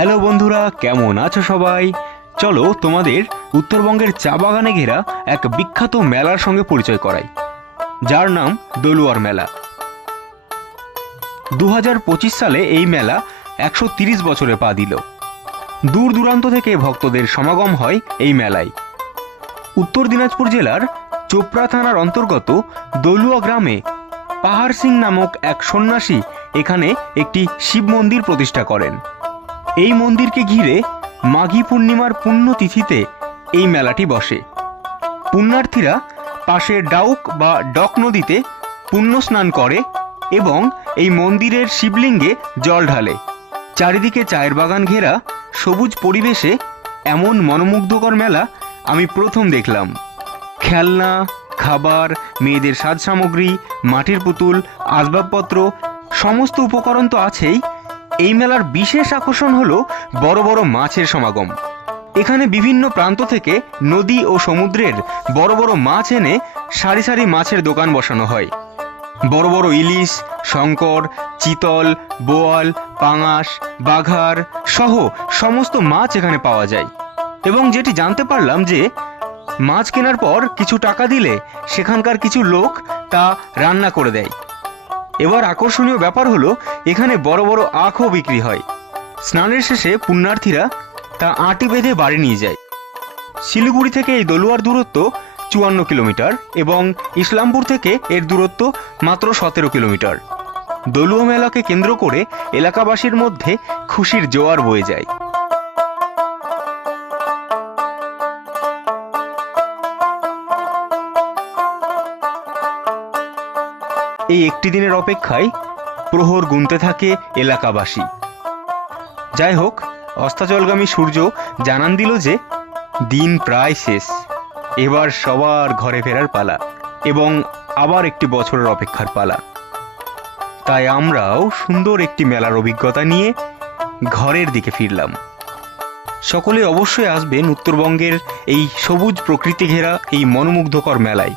Hello বন্ধুরা, কেমন আছো সবাই? চলো তোমাদের উত্তরবঙ্গের চা বাগানে ঘেরা এক বিখ্যাত মেলার সঙ্গে পরিচয় করাই। যার নাম দলুয়ার মেলা। দু হাজার পঁচিশ সালে এই মেলা একশো বছরে পা দিল। দূর দূরান্ত থেকে ভক্তদের সমাগম হয় এই মেলায়। উত্তর দিনাজপুর জেলার চোপড়া থানার অন্তর্গত দলুয়া গ্রামে পাহাড় সিং নামক এক সন্ন্যাসী এখানে একটি শিব মন্দির প্রতিষ্ঠা করেন। এই মন্দিরকে ঘিরে মাঘী পূর্ণিমার পুণ্যতিথিতে এই মেলাটি বসে। পুণ্যার্থীরা পাশে ডাউক বা ডক নদীতে পুণ্য স্নান করে এবং এই মন্দিরের শিবলিঙ্গে জল ঢালে। চারিদিকে চায়ের বাগান ঘেরা সবুজ পরিবেশে এমন মনোমুগ্ধকর মেলা আমি প্রথম দেখলাম। খেলনা, খাবার, মেয়েদের সাজ সামগ্রী, মাটির পুতুল, আসবাবপত্র, সমস্ত উপকরণ তো আছেই এই মেলার বিশেষ আকর্ষণ হলো বড় বড় মাছের সমাগম। এখানে বিভিন্ন প্রান্ত থেকে নদী ও সমুদ্রের বড় বড় মাছ এনে সারি সারি মাছের দোকান বসানো হয়। বড় বড় ইলিশ, শঙ্কর, চিতল, বোয়াল, পাঙাশ, বাঘার সহ সমস্ত মাছ এখানে পাওয়া যায়। এবং যেটি জানতে পারলাম যে মাছ কেনার পর কিছু টাকা দিলে সেখানকার কিছু লোক তা রান্না করে দেয়। এবার আকর্ষণীয় ব্যাপার হলো, এখানে বড় বড় আখও বিক্রি হয়। স্নানের শেষে পুণ্যার্থীরা তা আটি বেঁধে বাড়ি নিয়ে যায়। শিলিগুড়ি থেকে এই দলুয়ার দূরত্ব চুয়ান্ন কিলোমিটার এবং ইসলামপুর থেকে এর দূরত্ব মাত্র সতেরো কিলোমিটার। দলুয়া মেলাকে কেন্দ্র করে এলাকাবাসীর মধ্যে খুশির জোয়ার বয়ে যায়। এই একটি দিনের অপেক্ষায় প্রহর গুনতে থাকে এলাকাবাসী। যাই হোক অস্তাচলগামী সূর্য জানান দিল যে দিন প্রায় শেষ। এবার সবার ঘরে ফেরার পালা এবং আবার একটি বছরের অপেক্ষার পালা। তাই আমরাও সুন্দর একটি মেলার অভিজ্ঞতা নিয়ে ঘরের দিকে ফিরলাম। সকলে অবশ্যই আসবেন উত্তরবঙ্গের এই সবুজ প্রকৃতি ঘেরা এই মনোমুগ্ধকর মেলায়।